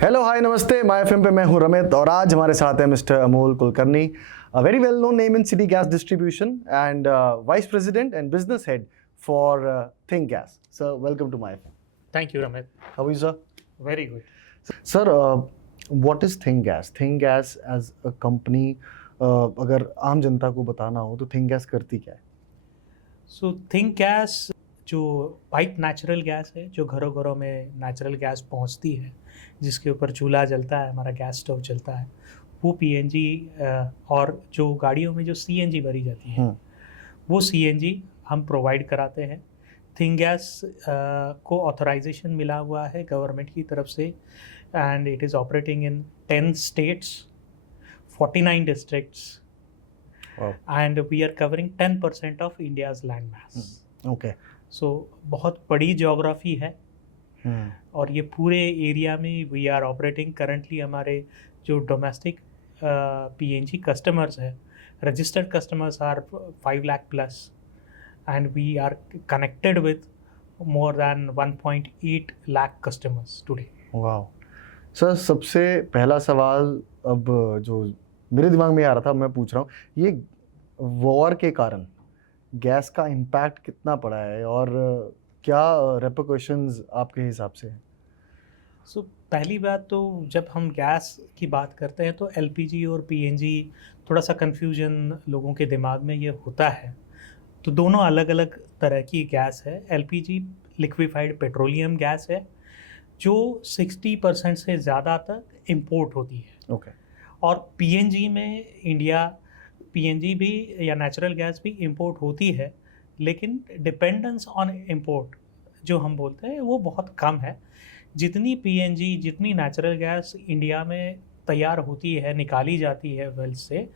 Hello hi नमस्ते my FM पे मैं हूं रमित और आज हमारे साथ है mister Amol Kulkarni, a very well known name in city gas distribution and vice president and business head for Think Gas. Sir welcome to My FM. Thank you, Ramit. How are you sir? Very good. Sir what is Think Gas? Think Gas as a company, अगर आम जनता को बताना हो तो think gas करती क्या है? So, think gas जो पाइप नेचुरल गैस है, जो घरों घरों में नेचुरल गैस पहुंचती है, जिसके ऊपर चूल्हा जलता है, हमारा गैस स्टोव चलता है, वो पीएनजी और जो गाड़ियों में जो सीएनजी भरी जाती है, वो सीएनजी हम प्रोवाइड कराते हैं. थिंक गैस को ऑथराइजेशन मिला हुआ है गवर्नमेंट की तरफ से and it is operating in 10 states, 49 districts. Wow. And we are covering 10% of India's land mass. Okay. So बहुत बड़ी ज्योग्राफी है और ये पूरे एरिया में वी आर ऑपरेटिंग. करंटली हमारे जो डोमेस्टिक पीएनजी कस्टमर्स है, registered customers are 5 lakh plus and we are connected with more than 1.8 lakh customers today. वाह. सर सबसे पहला सवाल अब जो मेरे दिमाग में आ रहा था मैं पूछ रहा हूँ, ये वॉर के कारण गैस का इम्पैक्ट कितना पड़ा है और क्या रेपरकशंस आपके हिसाब से हैं? सो पहली बात तो जब हम गैस की बात करते हैं तो एलपीजी और पीएनजी थोड़ा सा कन्फ्यूजन लोगों के दिमाग में ये होता है. तो दोनों अलग अलग तरह की गैस है. एलपीजी लिक्विफाइड पेट्रोलियम गैस है जो 60% से ज़्यादा तक इम्पोर्ट होती है. ओके. और पीएनजी में इंडिया पीएनजी भी या नेचुरल गैस भी इंपोर्ट होती है, लेकिन डिपेंडेंस ऑन इंपोर्ट जो हम बोलते हैं वो बहुत कम है. जितनी पीएनजी जितनी नेचुरल गैस इंडिया में तैयार होती है, निकाली जाती है वेल से,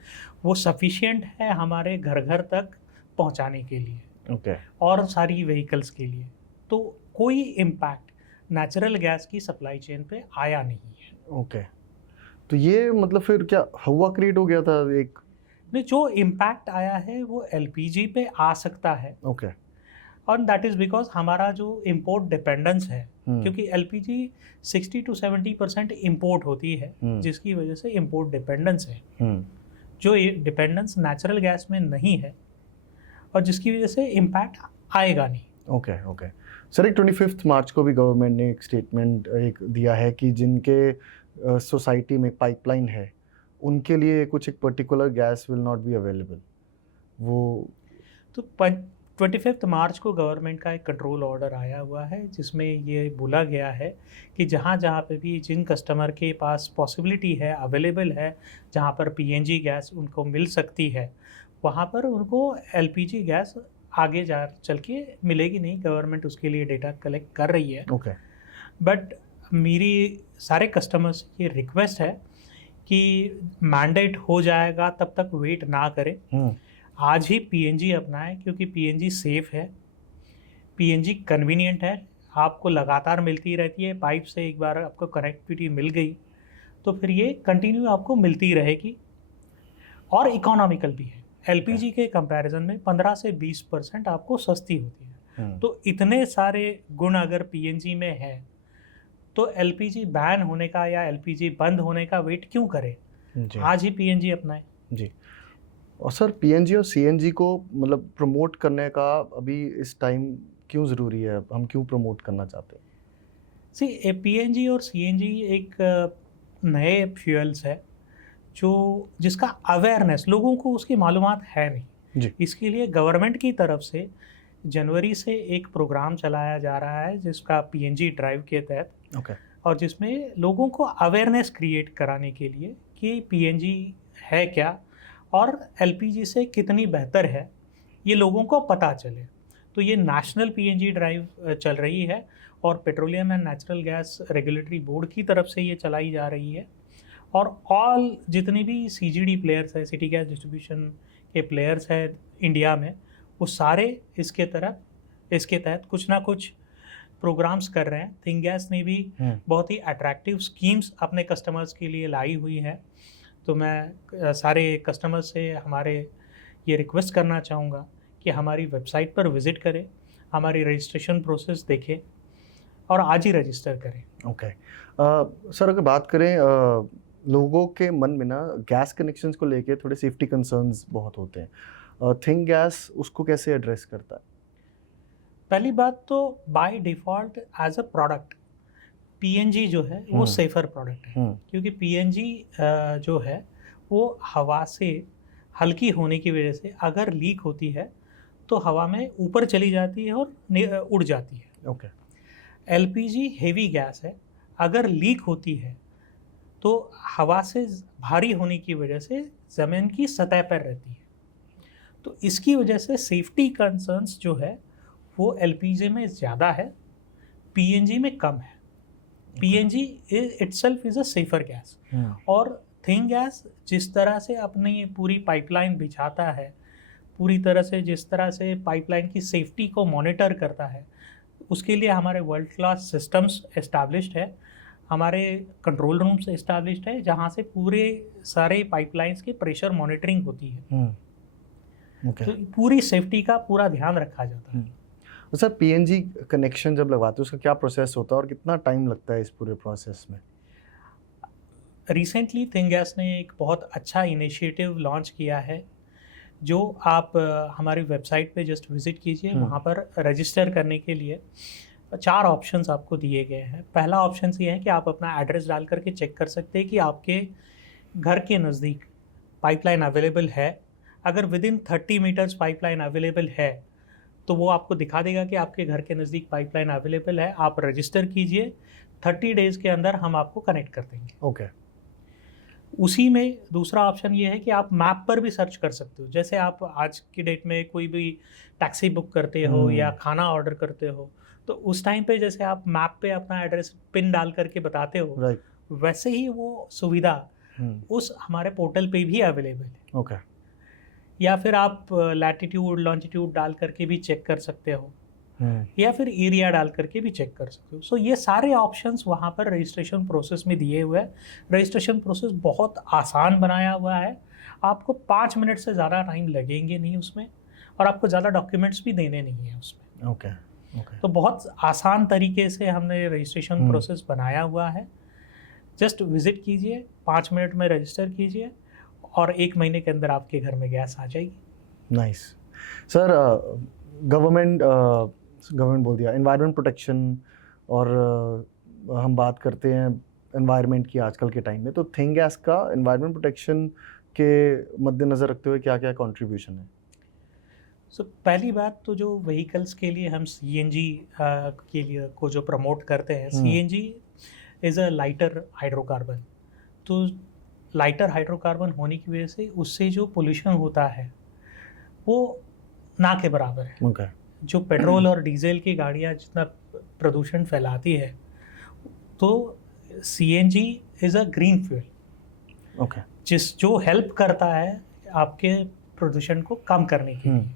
वो सफिशिएंट है हमारे घर घर तक पहुंचाने के लिए. ओके. और सारी व्हीकल्स के लिए. तो कोई इम्पैक्ट नेचुरल गैस की सप्लाई चेन पे आया नहीं है. ओके. तो ये मतलब फिर क्या हवा क्रिएट हो गया था एक? नहीं, जो इम्पैक्ट आया है वो एलपीजी पे आ सकता है. ओके. और दैट इज़ बिकॉज हमारा जो इम्पोर्ट डिपेंडेंस है, क्योंकि एलपीजी 60 to 70% इम्पोर्ट होती है, जिसकी वजह से इम्पोर्ट डिपेंडेंस है, जो डिपेंडेंस नेचुरल गैस में नहीं है और जिसकी वजह से इम्पैक्ट आएगा नहीं. ओके. ओके. सर एक 25 मार्च को भी गवर्नमेंट ने एक स्टेटमेंट एक दिया है कि जिनके सोसाइटी में पाइपलाइन है उनके लिए कुछ एक particular gas will not be available. वो तो 25 मार्च को गवर्नमेंट का एक कंट्रोल ऑर्डर आया हुआ है जिसमें ये बोला गया है कि जहाँ जहाँ पे भी जिन कस्टमर के पास पॉसिबिलिटी है, अवेलेबल है, जहाँ पर पीएनजी गैस उनको मिल सकती है, वहाँ पर उनको एलपीजी गैस आगे जा चल के मिलेगी नहीं. गवर्नमेंट उसके लिए डेटा कलेक्ट कर रही है. ओके. बट मेरी सारे कस्टमर्स ये रिक्वेस्ट है कि मैंडेट हो जाएगा तब तक वेट ना करें. आज ही पीएनजी अपनाएं, क्योंकि पीएनजी सेफ़ है, पीएनजी कन्वीनियंट है, आपको लगातार मिलती रहती है. पाइप से एक बार आपको कनेक्टिविटी मिल गई तो फिर ये कंटिन्यू आपको मिलती रहेगी और इकोनॉमिकल भी है. एलपीजी के कंपैरिजन में 15 से 20% आपको सस्ती होती है. तो इतने सारे गुण अगर पीएनजी में है तो एलपीजी बैन होने का या एलपीजी बंद होने का वेट क्यों करें? आज ही पीएनजी अपनाएं. जी. और सर पीएनजी और सीएनजी को मतलब प्रमोट करने का अभी इस टाइम क्यों ज़रूरी है? हम क्यों प्रमोट करना चाहते हैं? सी पीएनजी और सीएनजी एक नए फ्यूल्स है जिसका अवेयरनेस लोगों को उसकी मालूमात है नहीं. जी. इसके लिए गवर्नमेंट की तरफ से जनवरी से एक प्रोग्राम चलाया जा रहा है जिसका पीएनजी ड्राइव के तहत. ओके. और जिसमें लोगों को अवेयरनेस क्रिएट कराने के लिए कि पीएनजी है क्या और एलपीजी से कितनी बेहतर है, ये लोगों को पता चले. तो ये नेशनल पीएनजी ड्राइव चल रही है और petroleum and natural gas regulatory board की तरफ से ये चलाई जा रही है. और ऑल जितने भी सीजीडी प्लेयर्स हैं, सिटी गैस डिस्ट्रीब्यूशन के प्लेयर्स हैं इंडिया में, वो सारे इसके तहत कुछ ना कुछ प्रोग्राम्स कर रहे हैं. थिंक गैस ने भी बहुत ही अट्रैक्टिव स्कीम्स अपने कस्टमर्स के लिए लाई हुई है. तो मैं सारे कस्टमर्स से हमारे ये रिक्वेस्ट करना चाहूँगा कि हमारी वेबसाइट पर विज़िट करें, हमारी रजिस्ट्रेशन प्रोसेस देखें और आज ही रजिस्टर करें. ओके। सर अगर बात करें लोगों के मन में ना गैस कनेक्शंस को लेके थोड़े सेफ्टी कंसर्न्स बहुत होते हैं। थिंग गैस उसको कैसे एड्रेस करता है? पहली बात तो by default as a product PNG जो है वो सेफ़र प्रोडक्ट है, क्योंकि पीएनजी जो है वो हवा से हल्की होने की वजह से अगर लीक होती है तो हवा में ऊपर चली जाती है और उड़ जाती है। ओके। एलपीजी हेवी गैस है, अगर लीक होती है तो हवा से भारी होने की वजह से ज़मीन की सतह पर रहती है। तो इसकी वजह से सेफ्टी कंसर्न्स जो है वो एलपीजी में ज़्यादा है, पीएनजी में कम है। PNG itself is a safer gas. और थिंग गैस जिस तरह से अपनी पूरी पाइपलाइन बिछाता है, पूरी तरह से जिस तरह से पाइपलाइन की सेफ्टी को मॉनिटर करता है, उसके लिए हमारे वर्ल्ड क्लास सिस्टम्स एस्टैब्लिश्ड है, हमारे कंट्रोल रूम्स एस्टैब्लिश्ड है, जहाँ से पूरे सारे पाइपलाइंस की प्रेशर मॉनिटरिंग होती है। ओके। तो पूरी सेफ्टी का पूरा ध्यान रखा जाता है। तो सर पीएनजी कनेक्शन जब लगवाते हो उसका क्या प्रोसेस होता है और कितना टाइम लगता है इस पूरे प्रोसेस में? रिसेंटली थिंग गैस ने एक बहुत अच्छा इनिशिएटिव लॉन्च किया है, जो आप हमारी वेबसाइट पे जस्ट विज़िट कीजिए। वहाँ पर रजिस्टर करने के लिए 4 ऑप्शंस आपको दिए गए हैं। पहला ऑप्शन ये है कि आप अपना एड्रेस डाल करके चेक कर सकते हैं कि आपके घर के नज़दीक पाइपलाइन अवेलेबल है। अगर विदिन 30 मीटर्स पाइपलाइन अवेलेबल है तो वो आपको दिखा देगा कि आपके घर के नज़दीक पाइपलाइन अवेलेबल है। आप रजिस्टर कीजिए, 30 डेज़ के अंदर हम आपको कनेक्ट कर देंगे। ओके। उसी में दूसरा ऑप्शन ये है कि आप मैप पर भी सर्च कर सकते हो। जैसे आप आज की डेट में कोई भी टैक्सी बुक करते हो या खाना ऑर्डर करते हो, तो उस टाइम पे जैसे आप मैप पे अपना एड्रेस पिन डाल करके बताते हो, राइट। वैसे ही वो सुविधा उस हमारे पोर्टल पे भी अवेलेबल है। ओके। या फिर आप लैटिट्यूड लॉन्जिट्यूड डाल करके भी चेक कर सकते हो, या फिर एरिया डाल करके भी चेक कर सकते हो। सो ये सारे ऑप्शंस वहाँ पर रजिस्ट्रेशन प्रोसेस में दिए हुए हैं। रजिस्ट्रेशन प्रोसेस बहुत आसान बनाया हुआ है, आपको 5 मिनट से ज़्यादा टाइम लगेंगे नहीं उसमें, और आपको ज़्यादा डॉक्यूमेंट्स भी देने नहीं है उसमें। ओके। ओके। तो बहुत आसान तरीके से हमने रजिस्ट्रेशन प्रोसेस बनाया हुआ है। जस्ट विज़िट कीजिए, 5 मिनट में रजिस्टर कीजिए और 1 महीने के अंदर आपके घर में गैस आ जाएगी। नाइस। सर गवर्नमेंट बोल दिया, एनवायरनमेंट प्रोटेक्शन, और हम बात करते हैं एनवायरनमेंट की आजकल के टाइम में, तो थिंग गैस का एनवायरनमेंट प्रोटेक्शन के मद्देनज़र रखते हुए क्या क्या कंट्रीब्यूशन है? सो पहली बात तो जो व्हीकल्स के लिए हम सीएनजी के लिए को जो प्रमोट करते हैं, CNG is a lighter hydrocarbon. तो लाइटर हाइड्रोकार्बन होने की वजह से उससे जो पोल्यूशन होता है वो ना के बराबर है। ओके। जो पेट्रोल और डीजल की गाड़ियाँ जितना प्रदूषण फैलाती है, तो CNG is a green fuel. Okay. जो हेल्प करता है आपके प्रदूषण को कम करने के लिए।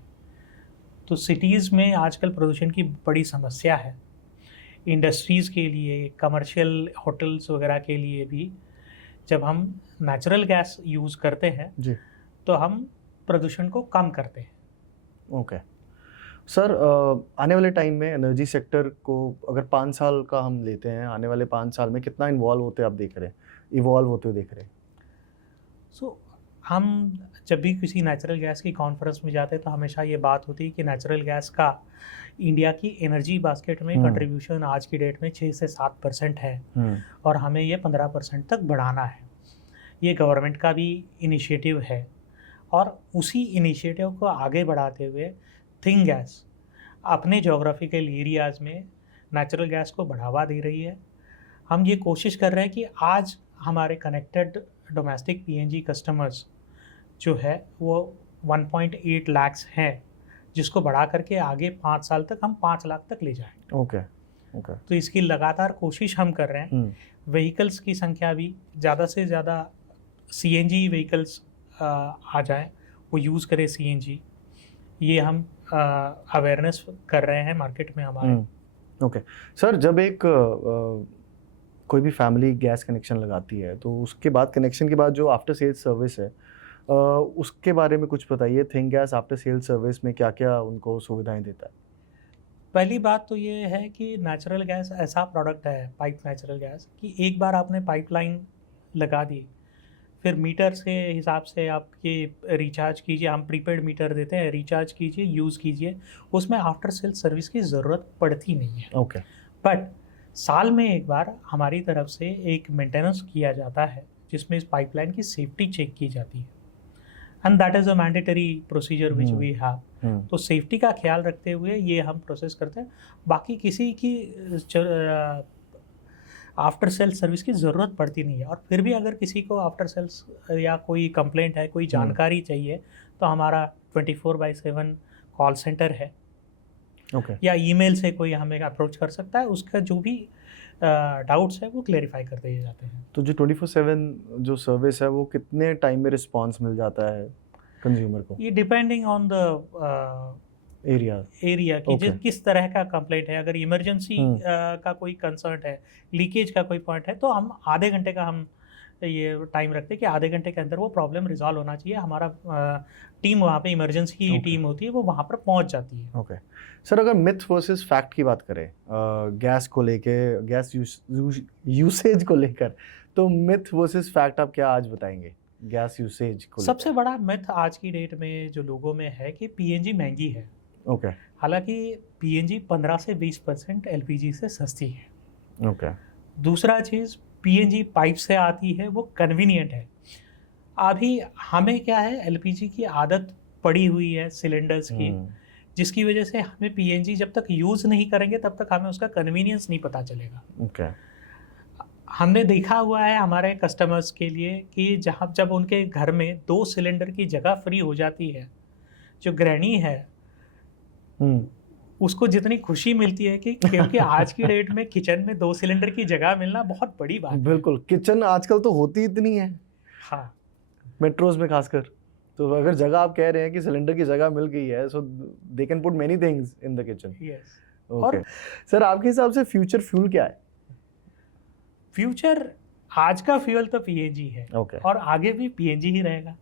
तो सिटीज़ में आजकल प्रदूषण की बड़ी समस्या है। इंडस्ट्रीज़ के लिए, कमर्शियल होटल्स वगैरह के लिए भी जब हम नेचुरल गैस यूज़ करते हैं जी। तो हम प्रदूषण को कम करते हैं। ओके। सर आने वाले टाइम में एनर्जी सेक्टर को अगर 5 साल का हम लेते हैं, आने वाले 5 साल में कितना इन्वॉल्व होते आप देख रहे हैं, इवॉल्व होते हुए देख रहे हैं? सो हम जब भी किसी नेचुरल गैस की कॉन्फ्रेंस में जाते हैं तो हमेशा ये बात होती है कि नेचुरल गैस का इंडिया की एनर्जी बास्केट में कंट्रीब्यूशन आज की डेट में 6 से 7% है, और हमें ये 15% तक बढ़ाना है। ये गवर्नमेंट का भी इनिशिएटिव है, और उसी इनिशिएटिव को आगे बढ़ाते हुए थिंग गैस अपने जोग्राफिकल एरियाज़ में नेचुरल गैस को बढ़ावा दे रही है। हम ये कोशिश कर रहे हैं कि आज हमारे कनेक्टेड डोमेस्टिक पीएनजी कस्टमर्स जो है वो 1.8 लाख हैं, जिसको बढ़ा करके आगे 5 साल तक हम 5 लाख तक ले जाएं। ओके। ओके। तो इसकी लगातार कोशिश हम कर रहे हैं। व्हीकल्स की संख्या भी ज़्यादा से ज़्यादा सीएनजी व्हीकल्स आ जाए, वो यूज़ करें सीएनजी, ये हम अवेयरनेस कर रहे हैं मार्केट में हमारे। ओके। सर जब एक कोई भी फैमिली गैस कनेक्शन लगाती है तो उसके बाद, कनेक्शन के बाद जो आफ्टर सेल्स सर्विस है, उसके बारे में कुछ बताइए। Think Gas after sales service में क्या क्या उनको सुविधाएं देता है? पहली बात तो ये है कि नेचुरल गैस ऐसा प्रोडक्ट है, पाइप नेचुरल गैस, कि एक बार आपने पाइपलाइन लगा दी, फिर मीटर से हिसाब से आपके रिचार्ज कीजिए, हम प्रीपेड मीटर देते हैं, रिचार्ज कीजिए, यूज़ कीजिए, उसमें आफ्टर सेल सर्विस की ज़रूरत पड़ती नहीं है। ओके। बट साल में एक बार हमारी तरफ से एक मेंटेनेंस किया जाता है जिसमें इस पाइपलाइन की सेफ्टी चेक की जाती है, and that is a mandatory procedure which we have. तो सेफ्टी का ख्याल रखते हुए ये हम प्रोसेस करते हैं। बाकी किसी की आफ्टर सेल सर्विस की ज़रूरत पड़ती नहीं है। और फिर भी अगर किसी को आफ्टर सेल्स या कोई कंप्लेंट है, कोई जानकारी चाहिए, तो हमारा 24/7 कॉल सेंटर है। ओके। या ईमेल से कोई हमें अप्रोच कर सकता है, उसका जो भी डाउट्स है वो क्लेरिफाई कर दिए जाते हैं। तो जो 24/7 जो सर्विस है वो कितने टाइम में रिस्पांस मिल जाता है कंज्यूमर को? ये डिपेंडिंग ऑन द एरिया कि Okay. किस तरह का कंप्लेंट है। अगर इमरजेंसी का कोई कंसर्न है, लीकेज का कोई पॉइंट है, तो हम आधे घंटे का हम ये टाइम रखते हैं कि आधे घंटे के अंदर वो प्रॉब्लम रिजॉल्व होना चाहिए। हमारा टीम वहाँ पे, इमरजेंसी की टीम होती है, वो वहाँ पर पहुँच जाती है। ओके सर, अगर मिथ वर्सेस फैक्ट की बात करें गैस को लेके, गैस यूसेज को लेकर, तो मिथ वर्सेस फैक्ट आप क्या आज बताएंगे गैस यूसेज को लेकर? सबसे बड़ा मिथ आज की डेट में जो लोगों में है कि पीएनजी महंगी है। ओके। हालांकि पीएनजी 15 से 20% एलपीजी से सस्ती है। ओके। दूसरा चीज़, पीएनजी पाइप से आती है, वो कन्वीनियंट है। अभी हमें क्या है, एलपीजी की आदत पड़ी हुई है सिलेंडर्स की, जिसकी वजह से हमें पीएनजी जब तक यूज़ नहीं करेंगे तब तक हमें उसका कन्वीनियंस नहीं पता चलेगा। ओके। हमने देखा हुआ है हमारे कस्टमर्स के लिए कि जब उनके घर में 2 सिलेंडर की जगह फ्री हो जाती है, जो गृहिणी है उसको जितनी खुशी मिलती है कि क्योंकि आज की डेट में किचन में 2 सिलेंडर की जगह मिलना बहुत बड़ी बात है। बिल्कुल, किचन आजकल तो होती इतनी है, हाँ, मेट्रोज में खासकर। तो अगर जगह आप कह रहे हैं कि सिलेंडर की जगह मिल गई है, so they can put many things in the kitchen. Yes. Okay sir, आपके हिसाब से फ्यूचर फ्यूल क्या है? फ्यूचर, आज का फ्यूल तो पीएनजी है। ओके। और आगे भी पीएनजी ही रहेगा।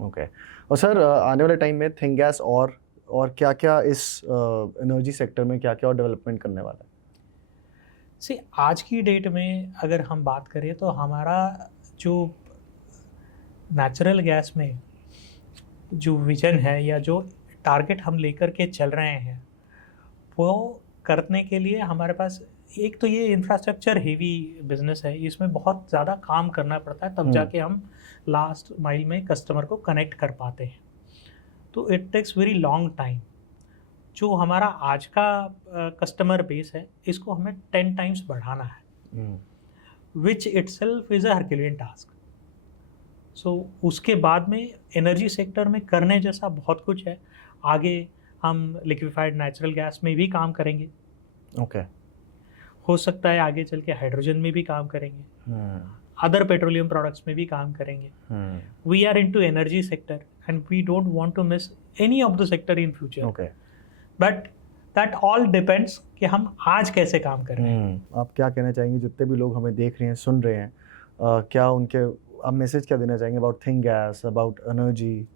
ओके। और सर आने वाले टाइम में थिंक गैस और क्या-क्या इस एनर्जी सेक्टर में क्या-क्या और डेवलपमेंट करने वाला है? से आज की डेट में अगर हम बात करें तो हमारा जो नेचुरल गैस में जो विजन है या जो टारगेट हम लेकर के चल रहे हैं, वो करने के लिए हमारे पास एक तो ये इंफ्रास्ट्रक्चर हेवी बिजनेस है, इसमें बहुत ज़्यादा काम करना पड़ता है, तब जाके हम लास्ट माइल में कस्टमर को कनेक्ट कर पाते हैं। तो it takes very long time. जो हमारा आज का कस्टमर बेस है, इसको हमें 10 टाइम्स बढ़ाना है, which itself is a herculean task. So उसके बाद में एनर्जी सेक्टर में करने जैसा बहुत कुछ है। आगे हम लिक्विफाइड नेचुरल गैस में भी काम करेंगे। ओके। हो सकता है आगे चल के हाइड्रोजन में भी काम करेंगे, अदर पेट्रोलियम प्रोडक्ट्स में भी काम करेंगे। We are into energy sector and we don't want to miss any of the sector in future. Okay. But that all depends कि हम आज कैसे काम कर रहे हैं। आप क्या कहना चाहेंगे जितने भी लोग हमें देख रहे हैं, सुन रहे हैं, क्या उनके आप मैसेज क्या देना चाहेंगे about Think Gas, about energy,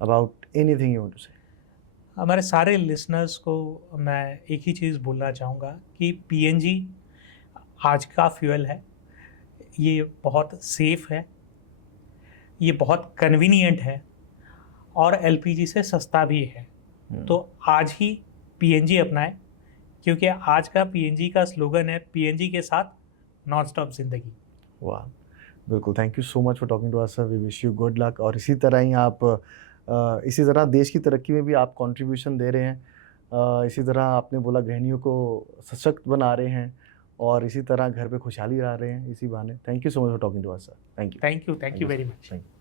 about anything you want to say? हमारे सारे लिसनर्स को मैं एक ही चीज़ बोलना चाहूँगा कि पीएनजी आज का फ्यूल है, ये बहुत सेफ़ है, ये बहुत कन्वीनियंट है और एलपीजी से सस्ता भी है। तो आज ही पीएनजी अपनाएं, क्योंकि आज का पीएनजी का स्लोगन है, पीएनजी के साथ नॉन स्टॉप जिंदगी। वाह, बिल्कुल। Thank you so much for talking to us sir. We wish you good luck, और इसी तरह ही आप इसी तरह देश की तरक्की में भी आप कंट्रीब्यूशन दे रहे हैं। इसी तरह आपने बोला गृहिणियों को सशक्त बना रहे हैं और इसी तरह घर पे खुशहाली ला रहे हैं इसी बहाने। Thank you so much for talking to us sir. Thank you. Thank you very much. Thank you.